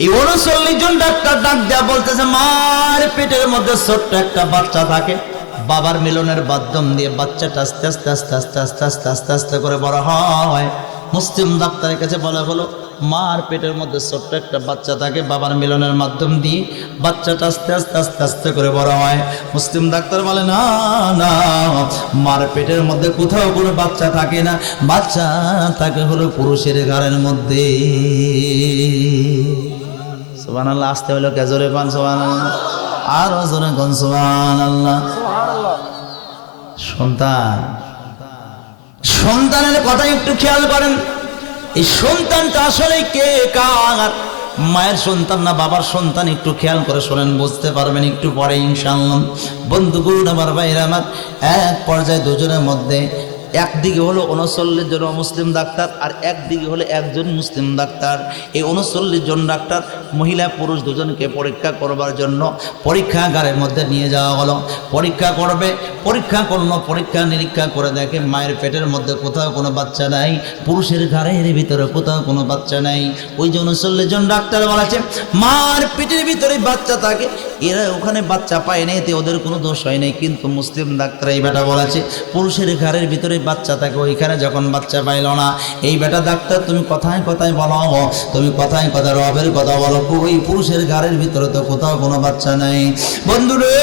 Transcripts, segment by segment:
এই 39 জন ডাক্তার ডাক দেয়া বলতেছে, মার পেটের মধ্যে ছোট্ট একটা বাচ্চা থাকে, বাবার মিলনের মাধ্যম দিয়ে বাচ্চাটা আস্তে আস্তে আস্তে আস্তে আস্তে আস্তে আস্তে আস্তে করে বড় হয়। মুসলিম ডাক্তারের কাছে বলা হলো, মার পেটের মধ্যে ছোট্ট একটা বাচ্চা থাকে, বাবার মিলনের মাধ্যম দিয়ে বাচ্চাটা আস্তে আস্তে আস্তে আস্তে করে বড় হয়। মুসলিম ডাক্তার বলে, না না, মার পেটের মধ্যে কোথাও কোনো বাচ্চা থাকে না, বাচ্চা থাকে হলো পুরুষের ঘাড়ের মধ্যে। সুবহানাল্লাহ। আসতে হলো কে জোরে পান সুবহানাল্লাহ, আরো জোরে কোন সুবহানাল্লাহ। সন্তানের কথা একটু খেয়াল করেন। এই সন্তানটা আসলে কে কার, মায়ের সন্তান না বাবার সন্তান? একটু খেয়াল করে শোনেন, বুঝতে পারবেন একটু পরে ইনশাআল্লাহ। বন্ধুগণ আমার, ভাইরা আমার, এক পর্যায়ে দুজনের মধ্যে একদিকে হলো 39 জন মুসলিম ডাক্তার, আর একদিকে হলো একজন মুসলিম ডাক্তার। এই 39 জন ডাক্তার মহিলা পুরুষ দুজনকে পরীক্ষা করবার জন্য পরীক্ষাগারের মধ্যে নিয়ে যাওয়া হলো। পরীক্ষা করবে, পরীক্ষা করলো, পরীক্ষা নিরীক্ষা করে দেখে মায়ের পেটের মধ্যে কোথাও কোনো বাচ্চা নাই, পুরুষের ঘাড়ের ভিতরে কোথাও কোনো বাচ্চা নাই। ওই যে 39 জন ডাক্তার বলেছে মার পেটের ভিতরে বাচ্চা থাকে, এরা ওখানে বাচ্চা পায় নাই, এতে ওদের কোনো দোষ হয় নাই। কিন্তু মুসলিম ডাক্তার এই বেটা বলেছে পুরুষের ঘাড়ের ভিতরে বাচ্চা থাকে, ওইখানে যখন বাচ্চা পাইল না। এই বেটা ডাক্তার, তুমি কথায় কথায় বলো, তুমি কথায় কথায় রবের কথা বলো, ওই পুরুষের ঘাড়ের ভিতরে তো কোথাও কোনো বাচ্চা নাই। বন্ধুরে,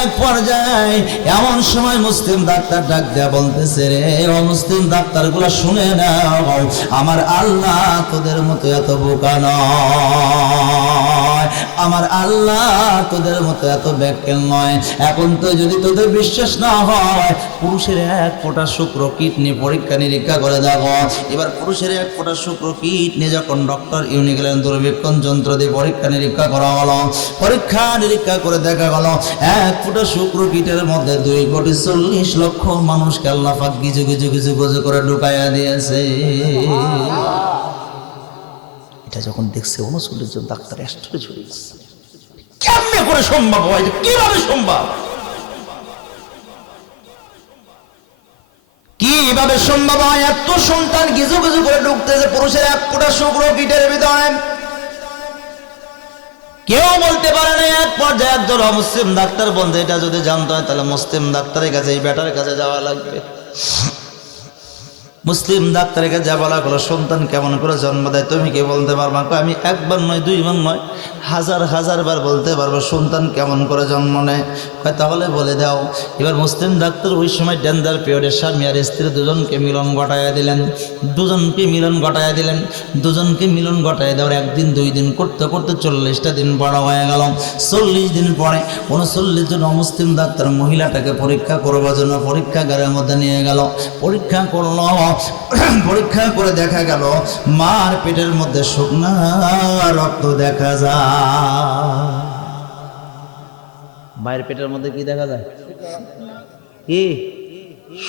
এক পর্যায়ে এমন সময় মুসলিম ডাক্তার ডাক দেয়া বলতেছে, রে ও মুসলিম ডাক্তারগুলো শুনে নাও, আমার আল্লাহ তোদের মতো এত বোকা নয়, আমার আল্লাহ তোদের মতো এত ব্যাককেল নয়। এখন তো যদি তোদের বিশ্বাস না হয়, পুরুষের এক ফোঁটা শুক্র কিডনি পরীক্ষা নিরীক্ষা করে দেখো। এবার পুরুষের এক ফোঁটা শুক্র কিডনি যখন ডক্টর ইউনি গেলেন, দূরবীক্ষণ যন্ত্র দিয়ে পরীক্ষা নিরীক্ষা করা হলো। পরীক্ষা নিরীক্ষা করে দেখা গেল এক ফোঁটা শুক্র কিটের মধ্যে 2,40,00,000 মানুষকে আল্লাহ পাক কিছু কিছু কিছু কিছু করে ঢুকাইয়া দিয়েছে। এটা যখন দেখছে 39 জন ডাক্তার আশ্চর্য হয়ে গেছে, কেমনে করে সম্ভব হয়, কিভাবে সম্ভব, কিভাবে সম্ভব হয় এত সন্তান কিছু কিছু করে ঢুকতেছে পুরুষের এক ফোঁটা শুক্র কিটের ভিতরে? কেউ বলতে পারে না। এক পর্যায়ে একজন মুসলিম ডাক্তার বলতে, এটা যদি জানতে হয় তাহলে মুসলিম ডাক্তারের কাছে, এই বেটার কাছে যাওয়া লাগবে। মুসলিম ডাক্তারের কাছে যা বলা হলো, সন্তান কেমন করে জন্ম দেয় তুমি কি বলতে পারবা? আমি একবার নয়, দুইবার নয়, হাজার হাজার বার বলতে পারবো সন্তান কেমন করে জন্ম নেয়। তাহলে বলে দাও। এবার মুসলিম ডাক্তার ওই সময় ডেঞ্জার পিরিয়ডে স্বামী আর স্ত্রী দুজনকে মিলন ঘটাইয়া দিলেন, দুজনকে মিলন ঘটাইয়া দিলেন। দুজনকে মিলন ঘটাইয়া দেওয়ার একদিন দুই দিন করতে করতে 40টা দিন বড় হয়ে গেল। 40 দিন পরে 39 জন অমুসলিম ডাক্তার মহিলাটাকে পরীক্ষা করবার জন্য পরীক্ষাগারের মধ্যে নিয়ে গেল। পরীক্ষা করলো, পরীক্ষা করে দেখা গেল মার পেটের মধ্যে শুকনা রক্ত দেখা যায়। মায়ের পেটের মধ্যে কি দেখা যায়? কি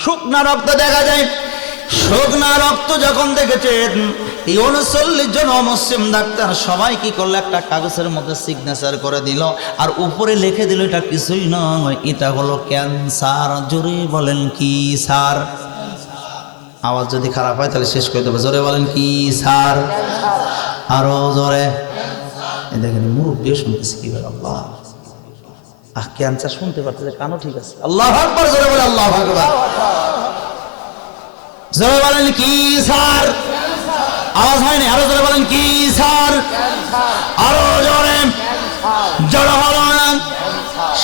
শুকনা রক্ত দেখা যায়। শুকনা রক্ত যখন দেখেছেন এই 39 জন অমুসলিম ডাক্তার সবাই কি করলো, একটা কাগজের মধ্যে সিগনেচার করে দিল, আর উপরে লিখে দিল এটা কিছুই নয়, এটা হলো ক্যান্সার। জোরে বলেন কি স্যার? আওয়াজ যদি খারাপ হয় তাহলে শেষ করে দেবো। জোরে বলেন কি স্যার? আরো জোরে। দেখেন মুরব্বী শুনতেছি কি বলে, আল্লাহ ক্যান্সার শুনতে পারতেছে, কানও ঠিক আছে। আল্লাহু আকবার, জোরে বলে আল্লাহু আকবার। জোরে বলেন কি স্যার? আওয়াজ হয়নি, আরো জোরে বলেন কি স্যার? আরো জোরে। জোরে হলো না।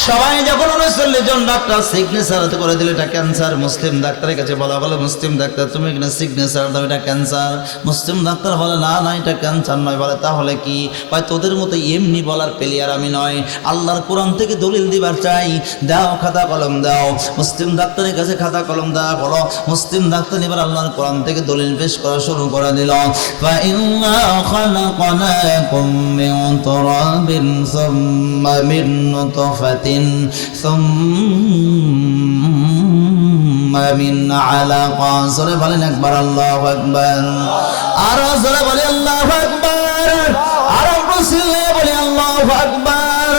সবাই যখন 39 জন ডাক্তার সিগনেচার করে দিল এটা ক্যান্সার, মুসলিম ডাক্তারের কাছে বলা বলে, মুসলিম ডাক্তার তুমি এখানে সিগনেচার দাও, এটা ক্যান্সার। মুসলিম ডাক্তার বলে, না না এটা ক্যান্সার নয়। বলে তাহলে কি? ভাই তোদের মতো এমনি বলার প্লেয়ার আমি নয়, আল্লাহর কোরআন থেকে দলিল দিবার চাই, দাও খাতা কলম দাও। মুসলিম ডাক্তারের কাছে খাতা কলম দেওয়া হলো। মুসলিম ডাক্তার এবার আল্লাহর কোরআন থেকে দলিল পেশ করা শুরু করে দিল। فَإِنَّا خَلَقْنَاكُم مِّن تُرَابٍ ثُمَّ مِن نُّطْفَةٍ ثُمَّ مِنْ عَلَقَةٍ। জোরে বলেন একবার আল্লাহু আকবার। আরো জোরে বলে আল্লাহু আকবার। আরো মুসলিম বলে আল্লাহু আকবার।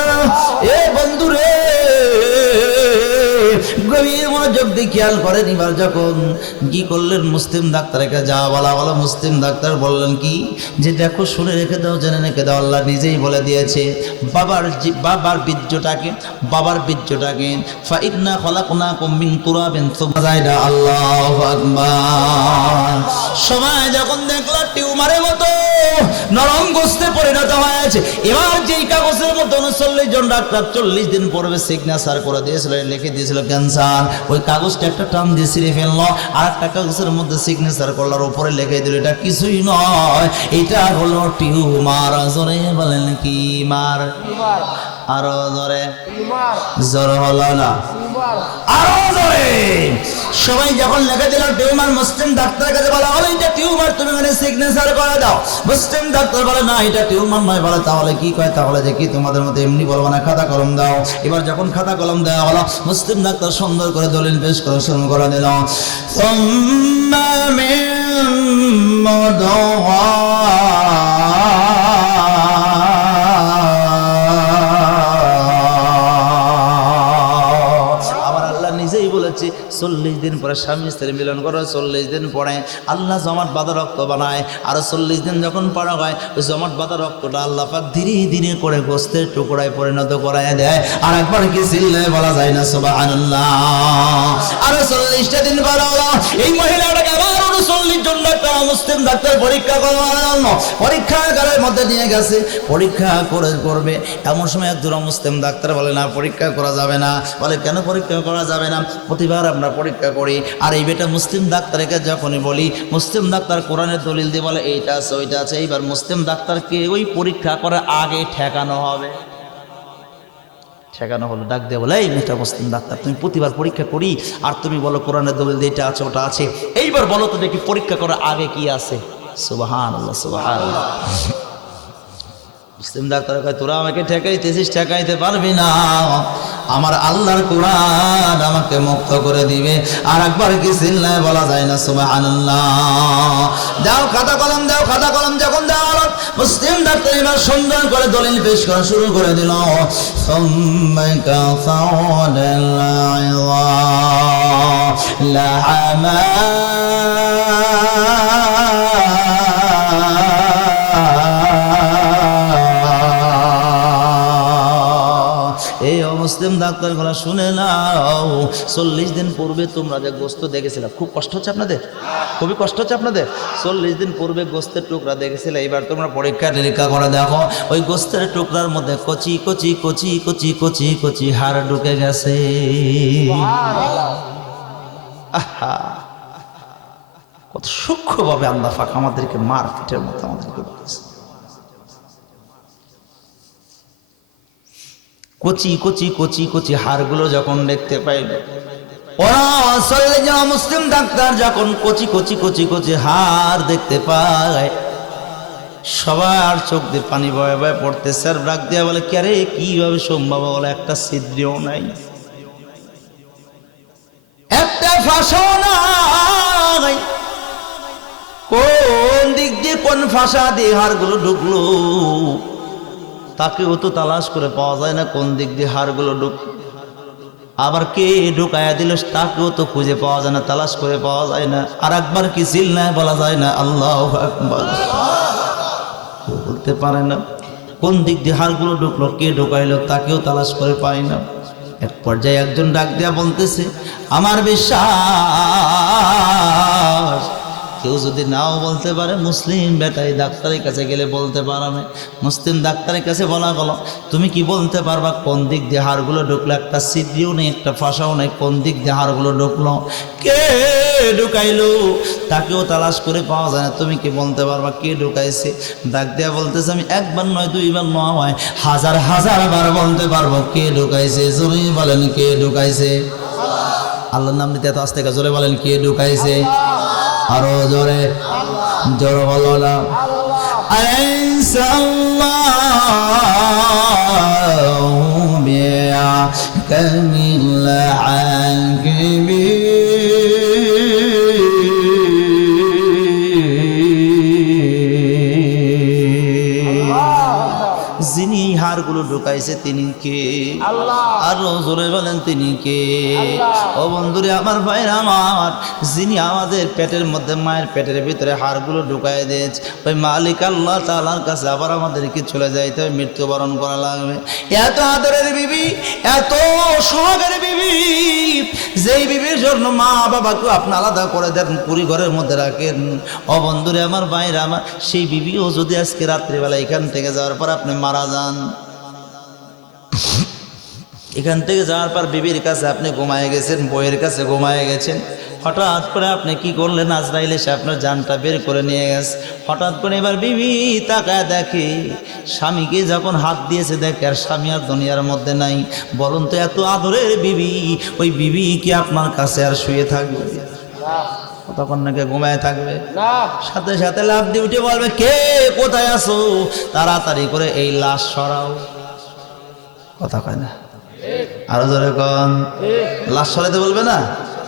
এ বন্ধুরে, গভীর মনোযোগ দিয়ে খেয়াল করেন। এবার যখন কি করলেন, মুসলিম ডাক্তারকে যা বলা বলো, মুসলিম ডাক্তার বললেন কি, যে দেখো শুনে রেখে দাও, জেনে রেখে দাও, আল্লাহ নিজেই বলে দিয়েছে বাবার বীর্যটাকে ফাইন্না খলাকনাকুম মিন তুরাবিন সুবহানা আল্লাহু আকবার। সবাই যখন দেখলো টিউমারের মতো নরম গোস্তে পরিণত হয়েছে, এবার যেই কাগজের মতো 39 জন ডাক্তার 40 দিন পরে সিগনেচার করে দিয়েছিল, লিখে দিয়েছিল ক্যান্সার, ওই কাগজটা একটা টান দিয়ে ছিঁড়ে ফেললো, আর একটা কাগজের মধ্যে সিগনেচার করলার উপরে লিখে দিল এটা কিছুই নয়, এটা হলো টিউমার। জোরে বলেন কি মার? আরো জোরে, জোর হলো না, আরো জোরে। সবাই যখন লিখে দিল টিউমার, মুসলিম ডাক্তারের কাছে বলা হলো এটা টিউমার, তুমি মানে সিগনেচার করে দাও। মুসলিম ডাক্তার বলে না এটা টিউমার নয়। বলে তাহলে কি কয়? তাহলে যে কি তোমাদের মতো এমনি বলবো না, খাতা কলম দাও। এবার যখন খাতা কলম দেওয়া হলো, মুসলিম ডাক্তার সুন্দর করে দলিল পেশ করে শুরু করে দিল, নিজেই বলেছে 40 দিন পরে স্বামী স্ত্রী মিলন করে, 40 দিন পরে আল্লাহ জমাট বাঁধা রক্ত বানায়, আর 40 দিন যখন পারা হয় ওই জমাট বাঁধা রক্তটা আল্লাহ পাক ধীরে ধীরে করে গোস্তের টুকরায় পরিণত করায় দেয়। আর একবার কি চিল্লায় বলা যায় না সুবহানাল্লাহ? আর 40টা দিন পর এই মহিলাটাকে আবার 39 জন ডাক্তার মুসলিম ডাক্তার পরীক্ষা করার জন্য পরীক্ষাগারের মধ্যে নিয়ে গেছে, পরীক্ষা করবে। এমন সময় একজন মুসলিম ডাক্তার বলে না পরীক্ষা করা যাবে না। বলে কেন পরীক্ষা করা যাবে না? প্রতিবার আমরা পরীক্ষা করি। আর এই বেটা মুসলিম ডাক্তারকে যখনই বলি, মুসলিম ডাক্তার কোরআনের দলিল দিয়ে বলে এইটা আছে ওইটা আছে। এইবার মুসলিম ডাক্তারকে ওই পরীক্ষা করার আগে ঠেকানো হবে। ঠেকানো হলো, ডাক দিয়ে বলে এই মেয়েটা মুসলিম ডাক্তার, তুমি প্রতিবার পরীক্ষা করি আর তুমি বলো কোরআনের দলিল দিয়ে এটা আছে ওটা আছে, এইবার বলো তো দেখি পরীক্ষা করার আগে কি আছে। সুবহানাল্লাহ, সুবহানাল্লাহ। মুসলিম ডাক্তার কয় তোরা আমাকে ঠেকাইতেছিস, ঠেকাইতে পারবি না, আমার আল্লাহর কোরআন আমাকে মুক্ত করে দিবে। আর একবার কি চিল্লায় বলা যায় না সুবহানাল্লাহ? দাও খাতা কলম, দাও খাতা কলম। যখন দেওয়া হলো, মুসলিম ডাক্তার এবার সুন্দর করে দলিল পেশ করা শুরু করে দিল। এই মুসলিম ডাক্তার গুলা শুনে নাও, 40 দিন পূর্বে তোমরা যে গোস্ত দেখেছিলে, খুব কষ্ট হচ্ছে আপনাদের, খুবই কষ্ট হচ্ছে আপনাদের। 40 দিন পূর্বে গোস্তের টুকরা দেখেছিলে, এবার তোমরা পরীক্ষা নিরীক্ষা করে দেখো ওই গোস্তের টুকরার মধ্যে কচি কচি কচি কচি কচি কচি হাড় ঢুকে গেছে। আহা, কত সূক্ষ্মভাবে আল্লাহ পাক আমাদেরকে মারপিটের মতো আমাদেরকে বলেছে। কচি কচি কচি কচি হাড়গুলো যখন দেখতে পাইল, মুসলিম ডাক্তার যখন কচি কচি কচি কচি হাড় দেখতে পায়, সবার চোখ দিয়ে পানি বয়ে বয়ে পড়তেছে। আর ডাক দিয়া বলে কি আরে কিভাবে সম্ভব? বলে একটা ছিদ্রও নাই, একটা ফাঁসাও নাই। কোন দিক দিয়ে কোন ফাঁসা দিয়ে হাড়গুলো ঢুকলো তাকেও তো তালাশ করে পাওয়া যায় না, কোন দিক দিয়ে হাড়গুলো ঢুকলো। আবার কে ঢুকায়া দিল তাকেও তো খুঁজে পাওয়া যায় না, তালাশ করে পাওয়া যায় না। আর একবার কি চিল্লায় বলা যায় না আল্লাহু আকবার? বলতে পারে না কোন দিক দিয়ে হাড়গুলো ঢুকলো, কে ঢুকাইলো তাকেও তালাশ করে পায় না। এক পর্যায়ে একজন ডাক দিয়া বলতেছে, আমার বিশ্বাস কেউ যদি নাও বলতে পারে, মুসলিম বেটাই ডাক্তারের কাছে গেলে বলতে পারবে। মুসলিম ডাক্তারের কাছে বলা গেল, তুমি কি বলতে পারবা কোন দিক দিয়ে হাড়গুলো ঢুকলো? একটা ছিদ্রও নেই, একটা ফাঁসাও নেই, কোন দিক দিয়ে হাড়গুলো ঢুকলো, কে ঢুকাইলো তাকেও তালাশ করে পাওয়া যায় না, তুমি কি বলতে পারবা কে ঢুকাইছে? ডাক দেয়া বলতেছে, আমি একবার নয় দুইবার নয় হাজার হাজার বার বলতে পারবো কে ঢুকাইছে। জোরে বলেন কে ঢুকাইছে? আল্লাহর নাম নিতে এত আস্তে জোরে বলেন কে ঢুকাইছে? আরো জোরে, জোরে বলো না। আল্লাহু বিআহকামিল হাকিমিন। যিনি হাড়গুলো ঢুকাইছে তিনি কে? আল্লাহ। আর জোরে বলেন তিনি কে? ও বন্ধুরে আমার ভাইরা আমার, যিনি আমাদের পেটের মধ্যে মায়ের পেটের ভিতরে হাড়গুলো ঢুকাই দিয়েছে, ওই মালিক আল্লাহ তাআলার কাছে আবার আমাদেরকে চলে যাইতে হবে, মৃত্যুবরণ করা লাগবে। এত আদরের বিবি, এত সোহাগের বিবি, যেই বিবির জন্য মা বাবাকে আপনি আলাদা করে দেন, পুরী ঘরের মধ্যে রাখেন। ও বন্ধুরে আমার ভাইরা আমার, সেই বিবিও যদি আজকে রাত্রিবেলা এখান থেকে যাওয়ার পর আপনি মারা যান, এখান থেকে যাওয়ার পর বিবির কাছে আপনি ঘুমায় গেছেন, বইয়ের কাছে ঘুমায় গেছেন, হঠাৎ করে আপনি কি করলেন? আজরাইল এসে আপনার জানটা বের করে নিয়ে গেছে। হঠাৎ করে এবার বিবি তাকায় দেখে, স্বামীকে যখন হাত দিয়েছে দেখে আর স্বামী আর দুনিয়ার মধ্যে নাই। বলুন তো, এত আদরের বিবি, ওই বিবি কি আপনার কাছে আর শুয়ে থাকবে? তখন নাকি ঘুমায় থাকবে না। সাথে সাথে লাফ দিয়ে উঠে বলবে, কে কোথায় আছো? তাড়াতাড়ি করে এই লাশ সরাও। কথা কয় না? আরো জোরে কন। লাশ সরাইতে বলবে না?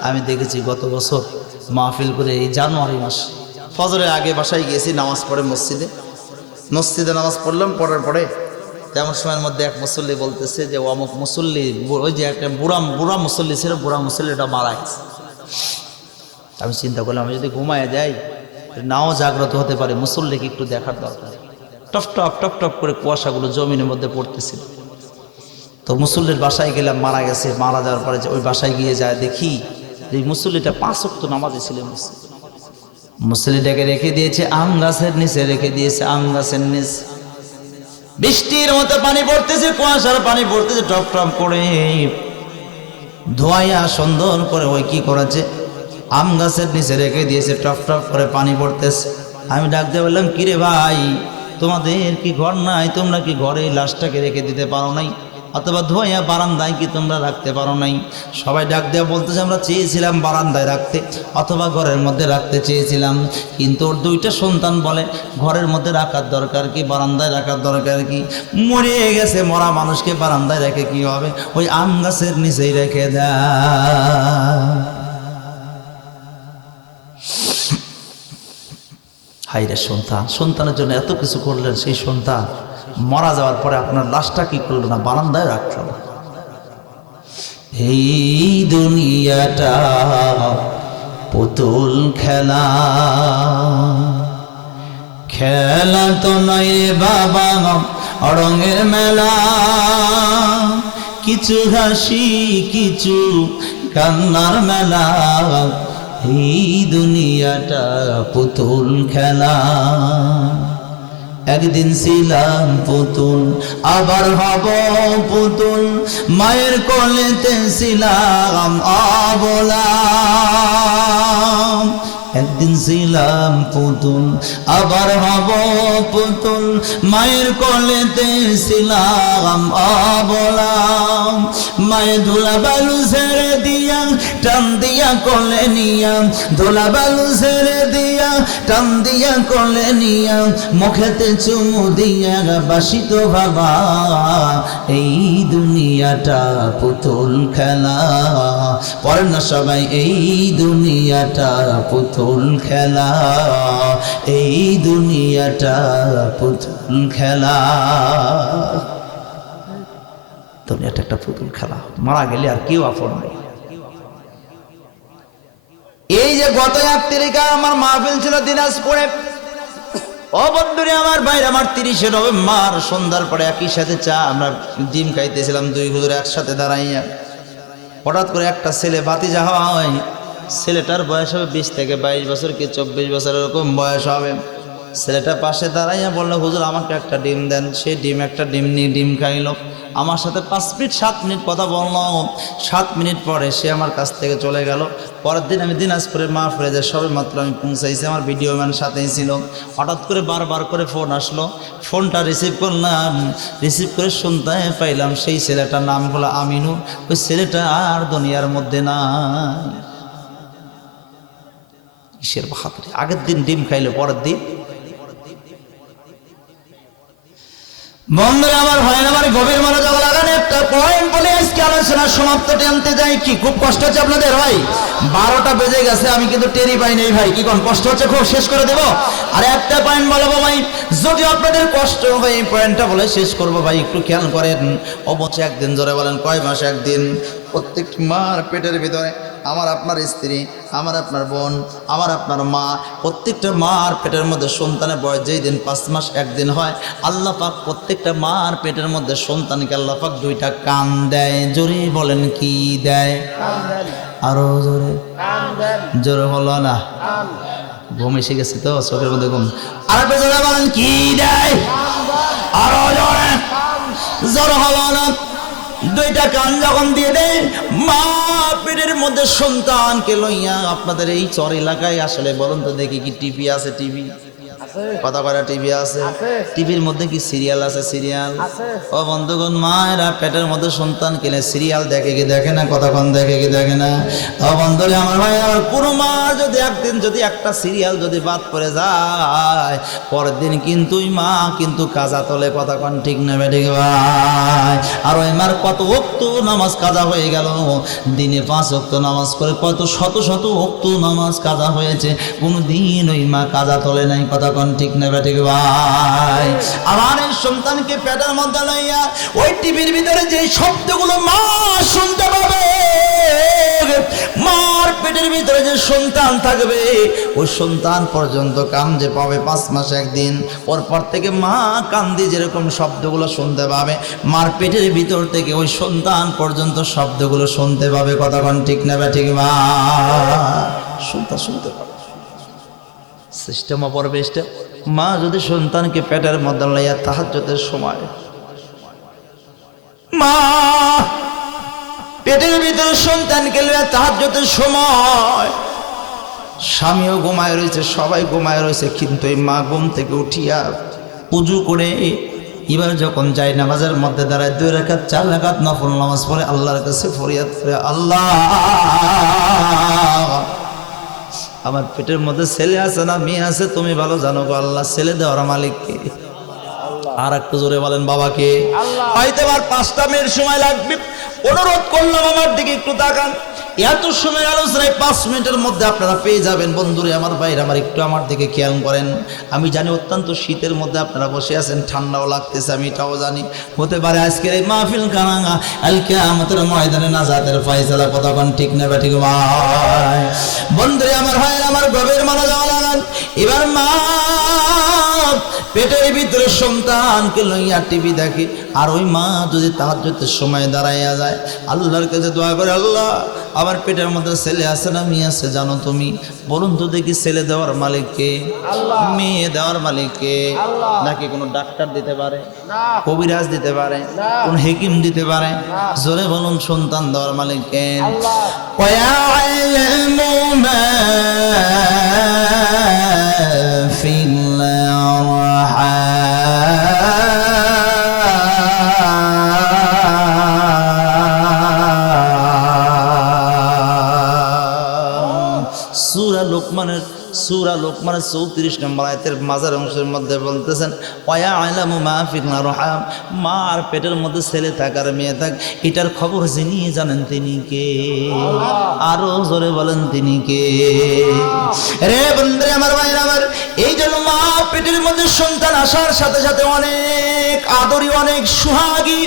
আমি দেখেছি গত বছর মাহফিল করে এই জানুয়ারি মাস ফজরের আগে বাসায় গিয়েছি, নামাজ পড়ে মসজিদে নামাজ পড়লাম। পড়ার পরে তেমন সময়ের মধ্যে এক মুসল্লি বলতেছে যে অমুক মুসল্লি, ওই যে একটা বুড়া মুসল্লি ছিল, বুড়া মুসল্লিটা মারা গেছে। আমি চিন্তা করলাম, আমি যদি ঘুমায় যাই নাও জাগ্রত হতে পারে, মুসল্লিকে একটু দেখার দরকার। টপ টপ টপ টপ করে কুয়াশাগুলো জমিনের মধ্যে পড়তেছিল। তো মুসল্লির বাসায় গেলাম, মারা গেছে। মারা যাওয়ার পরে ওই বাসায় গিয়ে যায় দেখি যে মুসল্লিটা 5 ওয়াক্ত নামাজি ছিল। মুসল্লিটাকে রেখে দিয়েছে আম গাছের নিচে, রেখে দিয়েছে আম গাছের নিচে। বৃষ্টির মতো পানি পড়তেছে, কুয়াশার পানি পড়তেছে টপ টপ করে, ধোয়াইয়া সুন্দর করে ওই কি করেছে, আম গাছের নিচে রেখে দিয়েছে, টপ টপ করে পানি পড়তেছে। আমি ডাক দিয়ে বললাম, কিরে ভাই, তোমাদের কি ঘর নাই? তোমরা কি ঘরে লাশটাকে রেখে দিতে পারো নাই? অথবা ধোয়া বারান্দায় কি তোমরা রাখতে পারো নাই? সবাই ডাক দেওয়া বলতেছে, আমরা চেয়েছিলাম বারান্দায় রাখতে অথবা ঘরের মধ্যে রাখতে চেয়েছিলাম, কিন্তু ওর 2টা সন্তান বলে ঘরের মধ্যে রাখার দরকার কি, বারান্দায় রাখার দরকার কি? মরে গেছে, মরা মানুষকে বারান্দায় রেখে কি হবে? ওই আম গাছের নিচেই রেখে দেয়। হাইরে সন্তান, সন্তানের জন্য এত কিছু করলেন, সেই সন্তান মারা যাওয়ার পরে আপনার লাশটা কি করলো না? বারান্দায় রাখলো না। এই দুনিয়াটা পুতুল খেলা, খেলা তো নয় বাবা রঙের মেলা, কিছু হাসি কিছু কান্নার মেলা। এই দুনিয়াটা পুতুল খেলা, একদিন ছিলাম পুতুল আবার হব পুতুল, মায়ের কোলেতে ছিলাম অবলা। একদিন ছিলাম পুতুল আবার হব পুতুল, মায়ের কোলেতে ছিলাম অবলা। মায়ে ধুলা বালু ছেড়ে দিয়া টান দিয়া কোলে নিয়া, ধুলা বালু ছেড়ে দিয়া টান দিয়া কোলে নিয়া, মুখেতে চুমু দিয়া বাসিত বাবা। এই দুনিয়াটা পুতুল খেলা, পড়ে না সবাই? এই দুনিয়াটা পুতুল খেলা, এই দুনিয়াটা পুতুল খেলা। দুনিয়াটা একটা পুতুল খেলা, মারা গেলে আর কেউ আপন নাই। এই যে গত 1 তারিখে আমার মাহফিল ছিল দিনাজপুরে। ও বন্ধুরে আমার ভাইরা আমার, 30শে নভেম্বর সন্ধ্যার পরে একই সাথে চা আমরা ডিম খাইতেছিলাম, 2 হুজুর একসাথে দাঁড়াইয়া। হঠাৎ করে একটা ছেলে ভাতিজা হয়, ছেলেটার বয়স হবে 20 থেকে 22 বছর কি 24 বছর এরকম বয়স হবে। ছেলেটা পাশে দাঁড়াইয়া বললো, হুজুর আমাকে একটা ডিম দেন। সে একটা ডিম নিয়ে ডিম খাইল। আমার সাথে 5 মিনিট 7 মিনিট কথা বললো। 7 মিনিট পরে সে আমার কাছ থেকে চলে গেল। পরের দিন আমি দিনাজপুরের মাহফিলে যে সবে মাত্র আমি পৌঁছাইছি, আমার ভিডিও ম্যান সাথেই ছিল। হঠাৎ করে বারবার করে ফোন আসলো, ফোনটা রিসিভ করলাম। রিসিভ করে শুনতে পাইলাম সেই ছেলেটার নাম হলো আমিনু। ওই ছেলেটা আর দুনিয়ার মধ্যে নাই। কিসের বাহাদুরি! আগের দিন ডিম খাইলো, পরের দিন। বন্ধুরা আমার, ভাই আমার, গভীর মনোযোগ লাগান। একটা পয়েন্ট বলে আজকে আলোচনা সমাপ্ত টানতে যাই। কি খুব কষ্ট হচ্ছে আপনাদের ভাই? 12টা বেজে গেছে, আমি কিন্তু টেরি পাই নাই ভাই। কি কোন কষ্ট হচ্ছে? খুব শেষ করে দেব। আর একটা পয়েন্ট বলবো ভাই, যদি আপনাদের কষ্ট হয় এই পয়েন্টটা বলে শেষ করবো ভাই, একটু খেয়াল করেন। অবশ্যই একদিন জোরে বলেন, কয় মাস একদিন? প্রত্যেকটি মার পেটের ভিতরে আমার আপনার স্ত্রী, আমার আপনার বোন, আমার আপনার মা, প্রত্যেকটা মার পেটের মধ্যে সন্তানের বয়স যেই দিন 5 মাস একদিন হয়, আল্লাহ পাক প্রত্যেকটা মার পেটের মধ্যে সন্তানকে আল্লাহ পাক 2টা কান দেয়। জোরে বলেন, কি দেয়? আরো জোরে, জোরে বলো না, ঘুম এসে গেছে তো চোখের মধ্যে ঘুম। আর একটু জোরে বলেন, কি দেয়? আরো জোরে, জোরে হলো না। 2টা কান যখন দিয়ে দেয়, মা পেটের মধ্যে সন্তানকে লইয়া আপনাদের এই চর এলাকায় আসলে বলুন তো দেখি, কি টিভি আছে? টিভি কথা কয়টা টিভি আছে? টিভির মধ্যে কি সিরিয়াল আছে? সিরিয়াল। ও বন্ধুগণ, মায়েরা পেটের মধ্যে সন্তান কেলে সিরিয়াল দেখে কি দেখে না? কতক্ষণ দেখে কি দেখে না? ও বন্ধুরে আমার ভাই, আমার কোনো মা যদি একদিন যদি একটা সিরিয়াল যদি বাদ পড়ে যায়, পরের দিন কিন্তু মা কিন্তু কাজা তোলে। কতক্ষণ ঠিক নেবে? ঠিক ভাই। আর ওই মার কত ওয়াক্ত নামাজ কাজা হয়ে গেল, দিনে 5 ওয়াক্ত নামাজ করে কত শত শত ওয়াক্ত নামাজ কাজা হয়েছে, কোনো দিন ওই মা কাজা তোলে নাই। কতক্ষণ ঠিক নেবে? ঠিক ভাই। আমার এই সন্তানকে পেটের মধ্যে লইয়া ওই টিভির ভিতরে যে শব্দগুলো মা শুনতে পাবে, মার পেটের ভিতরে যে সন্তান থাকবে, ওই সন্তান পর্যন্ত কান যে পাবে 5 মাস একদিন, ওর পর থেকে মা কান্দি যেরকম শব্দগুলো শুনতে পাবে, মার পেটের ভিতর থেকে ওই সন্তান পর্যন্ত শব্দগুলো শুনতে পাবে। কতক্ষণ ঠিক নেবে? ঠিক মা শুনতে পাবে। সিস্টেম অপরবেশটা, মা যদি সন্তানকে পেটের মধ্যে লইয়া তাহাজ্জুদের সময়, মা পেটের ভিতরে সন্তানকে লইয়া তাহাজ্জুদের সময়, স্বামীও ঘুমায় রয়েছে, সবাই ঘুমায় রয়েছে, কিন্তু এই মা ঘুম থেকে উঠিয়া উজু করে এবার যখন যায় নামাজের মধ্যে দাঁড়ায়, 2 রাকাত 4 রাকাত নফল নামাজ পড়ে আল্লাহর কাছে ফরিয়াদ করে, আল্লাহ আমার পেটের মধ্যে ছেলে আছে না মেয়ে আছে তুমি ভালো জানো গো আল্লাহ, ছেলে দেওয়ার মালিককে। আর একটু জোরে বলেন, বাবাকে। হয়তো আর 5টা মিনিট সময় লাগবে, অনুরোধ করলাম আমার দিকে একটু তাকান। এত সময় আলোচনায় 5 মিনিটের মধ্যে আপনারা পেয়ে যাবেন। বন্ধুরে আমার ভাইরা আমার, একটু আমার দিকে খেয়াল করেন। আমি জানি অত্যন্ত শীতের মধ্যে আপনারা বসে আছেন, ঠান্ডাও লাগতেছে, আমি এটাও জানি। হতে পারে আজকের এই মাহফিল কানাঙ্গা আল কিয়ামতের ময়দানে নাজাতের ফয়সালা। কতক্ষণ ঠিক নেবে? ঠিক ভাই। বন্ধুরে আমার ভাইরা আমার, গভীর মনোযোগ লাগান। এবার মা পেটের ভিতরে সন্তানকে লইয়া টিভি দেখে, আর ওই মা যদি তাহাজ্জুদের সময় দাঁড়াইয়া যায়, আল্লাহর কাছে দোয়া করে, আল্লাহ আমার পেটের মধ্যে ছেলে আছে না মেয়ে আছে জানো তুমি? বলুন তো দেখি, ছেলে দেওয়ার মালিক কে? মেয়ে দেওয়ার মালিক কে? নাকি কোনো ডাক্তার দিতে পারে, কবিরাজ দিতে পারে, কোন হেকিম দিতে পারে? জোরে বলুন, সন্তান দেওয়ার মালিক কে? সূরা লোকমানের 34 নম্বর আয়াতের মাঝের অংশের মধ্যে বলতেছেন, ওয়া আলামু মা ফিল আরহাম, মার পেটের মধ্যে ছেলে থাক আর মেয়ে থাক, এটার খবর যিনি জানেন তিনি কে? আরো জোরে বলেন, তিনি কে? রে বন্ধুরা আমার, ভাইরা আমার, এই জন্য মা পেটের মধ্যে সন্তান আসার সাথে সাথে অনেক আদরি, অনেক সুহাগী,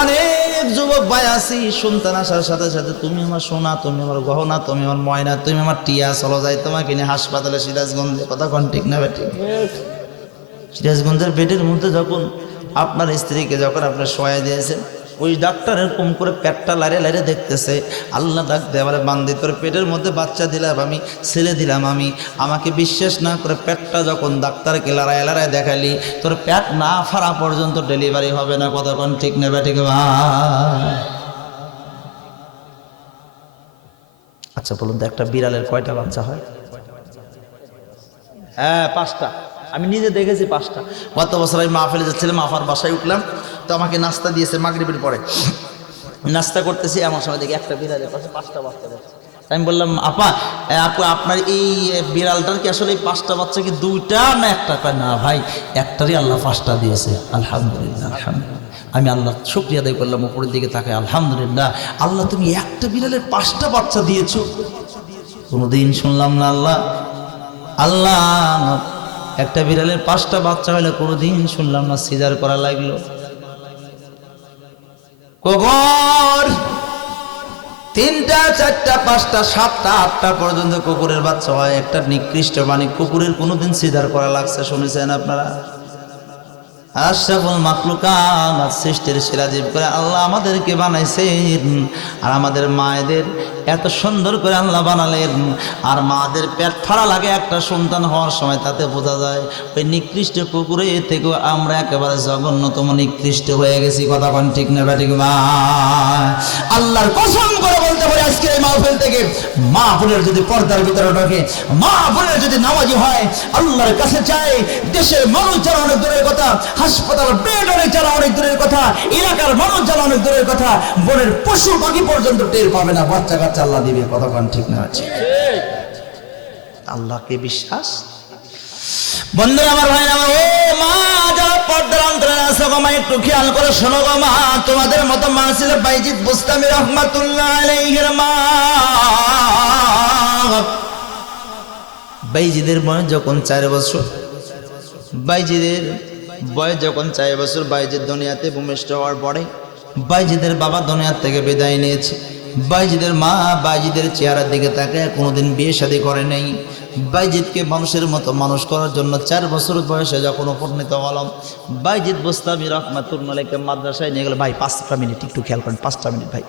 অনেক যুবক ভাই আছি, সন্তান আসার সাথে সাথে তুমি আমার সোনা, তুমি আমার গহনা, তুমি আমার ময়না, তুমি আমার টিয়া, চলো যাই তোমাকে নিয়ে হাসপাতালে সিরাজগঞ্জে। কথা কোন ঠিক না ঠিক? সিরাজগঞ্জের বেডের মধ্যে যখন আপনার স্ত্রীকে যখন আপনার শোয়া দিয়েছেন, ওই ডাক্তার এরকম করে পেটটা লাড়ে লাড়ে দেখতেছে, আল্লাহ ডাক দেওয়ারে বান্দি তোর পেটের মধ্যে বাচ্চা দিলাম আমি, ছেলে দিলাম আমি, আমাকে বিশ্বাস না করে পেটটা যখন ডাক্তারকে লড়াই লড়াই দেখালি, তোর পেট না ফাড়া পর্যন্ত ডেলিভারি হবে না। কতক্ষণ ঠিক নেবে? ঠিক ভাই। আচ্ছা বলুন তো, একটা বিড়ালের কয়টা বাচ্চা হয়? হ্যাঁ, 5টা। আমি নিজে দেখেছি 5টা। গত বছর আমি মাহফিলে যাচ্ছিলাম, আফার বাসায় উঠলাম, তো আমাকে নাস্তা দিয়েছে মাগরিবের পরে। নাস্তা করতেছি, এমন সময় দেখি একটা বিড়ালের পাশে 5টা বাচ্চা যাচ্ছে। আমি বললাম আপা আপু আপনার এই বিড়ালটার কি আসলে এই 5টা বাচ্চা কি 2টা না একটা? কয় না ভাই একটারই আল্লাহ 5টা দিয়েছে। আলহামদুলিল্লাহ আলহামদুলিল্লাহ। আমি আল্লাহ শুকরিয়া আদায় করলাম, উপরের দিকে তাকায় আলহামদুলিল্লাহ, আল্লাহ তুমি একটা বিড়ালের 5টা বাচ্চা দিয়েছো। কোনোদিন শুনলাম না আল্লাহ আল্লাহ একটা বিড়ালের 5টা বাচ্চা হলে কোনোদিন শুনলাম না সিজার করা লাগলো। কুকুর 3টা 4টা 5টা 7টা 8টা পর্যন্ত কুকুরের বাচ্চা হয়। একটা নিকৃষ্ট প্রাণী কুকুরের কোনোদিন সিজার করা লাগছে শুনেছেন আপনারা? আশরাফুল মাখলুকাত সৃষ্টির সেরা জীব করে আল্লাহ আমাদেরকে বানাইছেন, আর আমাদের মায়েদের এত সুন্দর করে আল্লাহ বানালেন। আর মাদের পেট ফাড়া লাগে একটা সন্তান হওয়ার সময়, তাতে বোঝা যায় ওই নিকৃষ্ট কুকুরের থেকেও আমরা একেবারে জঘন্যতম নিকৃষ্ট হয়ে গেছি। কথা কোন ঠিক না ঠিক? মা আল্লাহর কসম করে বলতে পারি আজকে এই মাহফিল থেকে মা বোনের যদি পর্দার ভিতরে ঢোকে, মা বোনের যদি নামাজি হয়, আল্লাহর কাছে চাই, দেশের মানুষ যারা অনেক দূরের কথা, হাসপাতাল বেড অনেক যারা অনেক দূরের কথা, এলাকার মানুষ যারা অনেক দূরের কথা, বনের পশু পাখি পর্যন্ত টের পাবে না, বাচ্চা কাচ্চা আল্লাহ দিবে। কথা কোন ঠিক না? আছে আল্লাহকে বিশ্বাস। বন্ধুরা আমার, ভাই আমার, ও মা যারা পর্দার অন্তরে আছে গো মা, একটু খেয়াল করে শোনো গো মা। তোমাদের মতো মা ছিল বাইজিদ বুস্তামি রহমাতুল্লাহ আলাইহির মা। বাইজিদের বয়স যখন 4 বছর, বাইজিদের বয়স যখন 4 বছর, বাইজিদ দুনিয়াতে ভূমিষ্ঠ হওয়ার পরে বাইজিদের বাবা দুনিয়ার থেকে বিদায় নিয়েছে। বাইজিদের মা বাইজিদের চেহারার দিকে তাকায় কোনোদিন বিয়ে শাদী করে নেই। বাইজিদকে মানুষের মতো মানুষ করার জন্য 4 বছর বয়সে যখন উপনীত হলাম, বাইজিদ বুস্তামি রহমাতুল্লাহ আলাইহিকে মাদ্রাসায় নিয়ে গেল। ভাই 5টা মিনিট একটু খেয়াল করেন, 5টা মিনিট ভাই।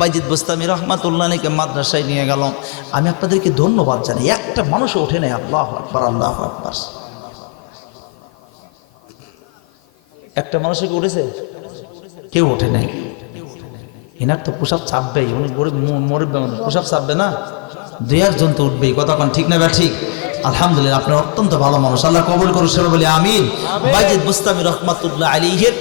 বাইজিদ বুস্তামি রহমাতুল্লাহ আলাইহিকে মাদ্রাসায় নিয়ে গেল। আমি আপনাদেরকে ধন্যবাদ জানাই, একটা মানুষও ওঠে নাই। আল্লাহু আকবার আল্লাহু আকবার। একটা মানুষের কি উঠেছে? কেউ ওঠে নাই। এনার তো পোশাক চাপবেই, উনি মরবে, পোশাক চাপবে না, 2-1 জন তো উঠবেই। কথা কোন ঠিক না? ঠিক। আলহামদুলিল্লাহ, আপনি অত্যন্ত ভালো মানুষ, আল্লাহ কবুল করুন সবাই বলি আমিন। বাইজিদ বুস্তামি রহমাতুল্লাহ আলাইহির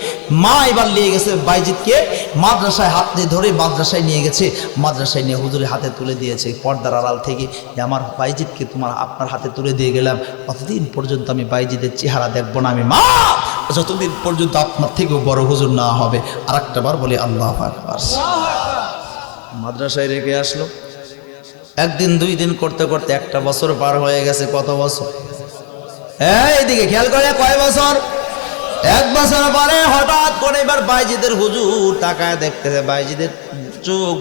মা এবার নিয়ে গেছে বাইজিদকে মাদ্রাসায়, হাত দিয়ে ধরে মাদ্রাসায় নিয়ে গেছে। মাদ্রাসায় নিয়ে হুজুরের হাতে তুলে দিয়েছে পর্দার আড়াল থেকে, আমার বাইজিদকে আপনার হাতে তুলে দিয়ে গেলাম। কতদিন পর্যন্ত আমি বাইজিদের চেহারা দেখবো না আমি মা, যতদিন পর্যন্ত আপনার থেকেও বড় হুজুর না হবে। আর একটা বার বলি আল্লাহু আকবার। মাদ্রাসায় রেখে আসলো। 1 দিন 2 দিন করতে করতে 1টা বছর পার হয়ে গেছে। কত বছর? এইদিকে খেয়াল করে, কয় বছর? 1 বছর পরে হঠাৎ করে এবার বাইজিদের হুজুর তাকায় দেখতেছে বাইজিদের চোখ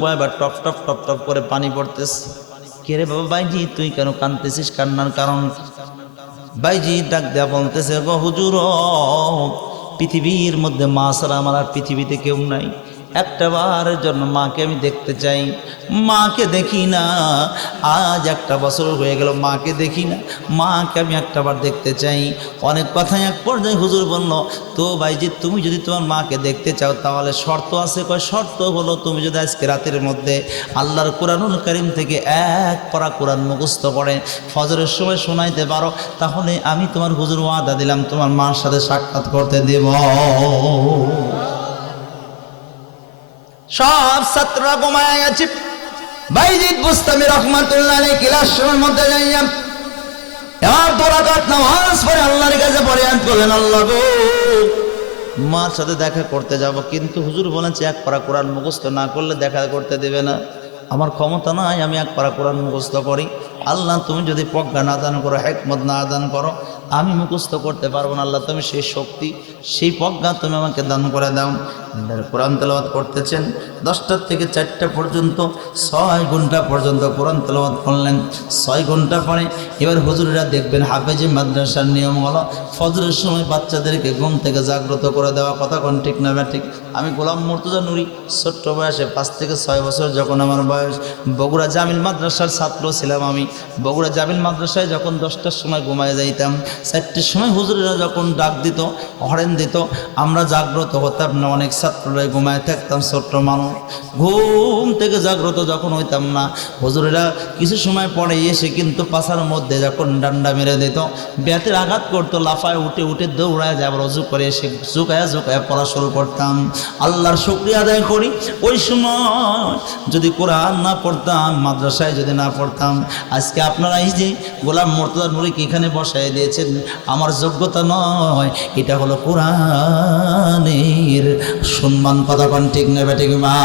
বয়া টপ টপ টপ টপ করে পানি পড়তেছে। কে রে বাবা বাইজি, তুই কেন কাঁদতেছিস? কান্নার কারণ? বাইজি ডাক দেয়া বলতেছে, গো হুজুর, পৃথিবীর মধ্যে মা ছাড়া আমার আর পৃথিবীতে কেউ নাই। একটা বারের জন্য মাকে আমি দেখতে চাই, মাকে দেখি না। আজ 1টা বছর হয়ে গেল মাকে দেখি না, মাকে আমি একটা বার দেখতে চাই। অনেক কথাই এক পর্যায়ে হুজুর বলল, তো ভাইজি তুমি যদি তোমার মাকে দেখতে চাও তাহলে শর্ত আছে। কয় শর্ত হলো তুমি যদি আজকে রাতের মধ্যে আল্লাহর কুরআনুল কারীম থেকে 1 পারা কোরআন মুখস্থ করে ফজরের সময় শোনাইতে পারো, তাহলে আমি তোমার হুজুর ওয়াদা দিলাম তোমার মার সাথে সাক্ষাৎ করতে দেব। সব ছাত্ররা ঘুমায় গেছে। বাইজিদ বুস্তামি রহমাতুল্লাহ আলাইহি ক্লাসরুমের মধ্যে যাইয়া এবার 2 রাকাত নামাজ পড়ে আল্লাহর কাছে ফরিয়াদ করলেন, আল্লাহ গো, মার সাথে দেখা করতে যাব, কিন্তু হুজুর বলেছে 1 পারা কোরআন মুখস্থ না করলে দেখা করতে দেবে না। আমার ক্ষমতা নাই আমি 1 পারা কোরআন মুখস্থ করি। আল্লাহ তুমি যদি প্রজ্ঞা না দান করো, হিকমত না দান করো, আমি মুখস্থ করতে পারবো না। আল্লাহ তুমি সেই শক্তি, সেই প্রজ্ঞা তুমি আমাকে দান করে দাও। কোরআন তেলাওয়াত করতেছেন 10টা থেকে 4টা পর্যন্ত, 6 ঘন্টা পর্যন্ত কোরআন তেলাওয়াত করলেন। 6 ঘন্টা পরে এবার হুজুরেরা দেখবেন, হাফেজি মাদ্রাসার নিয়ম হলো ফজরের সময় বাচ্চাদেরকে ঘুম থেকে জাগ্রত করে দেওয়া। কথা কোন ঠিক না ঠিক? আমি গোলাম মুর্তজা নুরি, ছোট্ট বয়সে 5 থেকে 6 বছর যখন আমার বয়স, বগুড়া জামিল মাদ্রাসার ছাত্র ছিলাম আমি। বগুড়া জামিল মাদ্রাসায় যখন 10টার সময় ঘুমায় যাইতাম, 4টের সময় হুজুরেরা যখন ডাক দিত, হরেন দিত, আমরা জাগ্রত হতাম না। অনেক ছাত্ররাই ঘুমায় থাকতাম, ছোট্ট মানুষ, ঘুম থেকে জাগ্রত যখন হইতাম না, হুজুরেরা কিছু সময় পরে এসে কিন্তু পাছার মধ্যে যখন ডান্ডা মেরে দিত, ব্যাতের আঘাত করতো, লাফায় উঠে উঠে দৌড়ায় যায়, আবার অজু করে এসে ঝুঁকায়া পড়া শুরু করতাম। আল্লাহর শুকরিয়া আদায় করি। ওই সময় যদি কোরআন না পড়তাম, মাদ্রাসায় যদি না পড়তাম, আজকে আপনারা এই যে গোলাম মুর্তজা নূরীকে এখানে বসায় দিয়েছেন, আমার যোগ্যতা নয়, এটা হলো কোরআনের সম্মান। কথা কোন ঠিক নেবে ঠিক মা?